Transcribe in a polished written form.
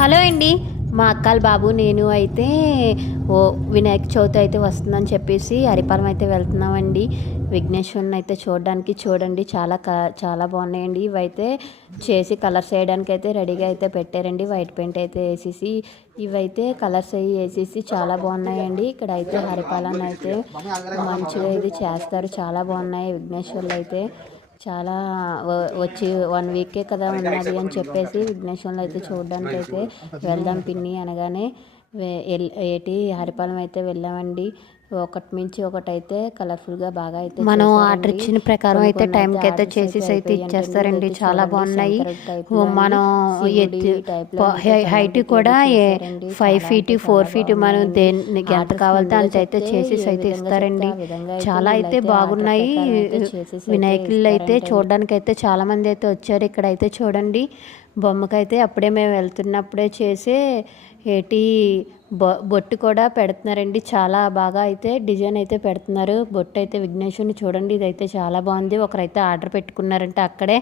Hello అండి. మా అక్కల బాబు నేను అయితే వినాయక చవితి అయితే వస్తుందని చెప్పేసి హరిపాలెం అయితే వెళ్తున్నామండి. విఘ్నేశ్వరుని అయితే చూడడానికి. చూడండి చాలా బాగున్నాయండి. ఇవైతే చేసి కలర్స్ వేయడానికి అయితే రెడీగా అయితే పెట్టారండి. వైట్ పెయింట్ అయితే వేసేసి ఇవైతే కలర్స్ అవి వేసేసి చాలా బాగున్నాయండి. ఇక్కడ అయితే హరిపాలెం అయితే మంచిగా ఇది చేస్తారు. చాలా బాగున్నాయి విఘ్నేశ్వర్లు అయితే. చాలా వచ్చి 1 వీకే కదా ఉన్నది అని చెప్పేసి విఘ్నేశ్వరుని అయితే చూడడానికి అయితే వెళ్దాం పిన్ని అనగానే ఏటి హరిపాలెం అయితే వెళ్ళామండి. ఒకటి మించి ఒకటైతే కలర్ఫుల్గా బాగా అయితే మనం ఆర్డర్ ఇచ్చిన ప్రకారం అయితే టైంకి అయితే చేసేసి అయితే ఇచ్చేస్తారండి. చాలా బాగున్నాయి. మనం హైట్ కూడా 5 ఫీట్ 4 ఫీట్ మనం దేనికి ఎంత కావాలంటే అంత అయితే చేసేసి అయితే ఇస్తారండి. చాలా అయితే బాగున్నాయి. వినాయకులు అయితే చూడడానికి అయితే చాలా మంది అయితే వచ్చారు. ఇక్కడ అయితే చూడండి బొమ్మకైతే అప్పుడే మేము వెళ్తున్నప్పుడే చేసే బొట్టు కూడా పెడుతున్నారండి. చాలా బాగా అయితే డిజైన్ అయితే పెడుతున్నారు. బొట్టు అయితే విఘ్నేశ్వరుని చూడండి. ఇదైతే చాలా బాగుంది. ఒకరైతే ఆర్డర్ పెట్టుకున్నారంటే అక్కడే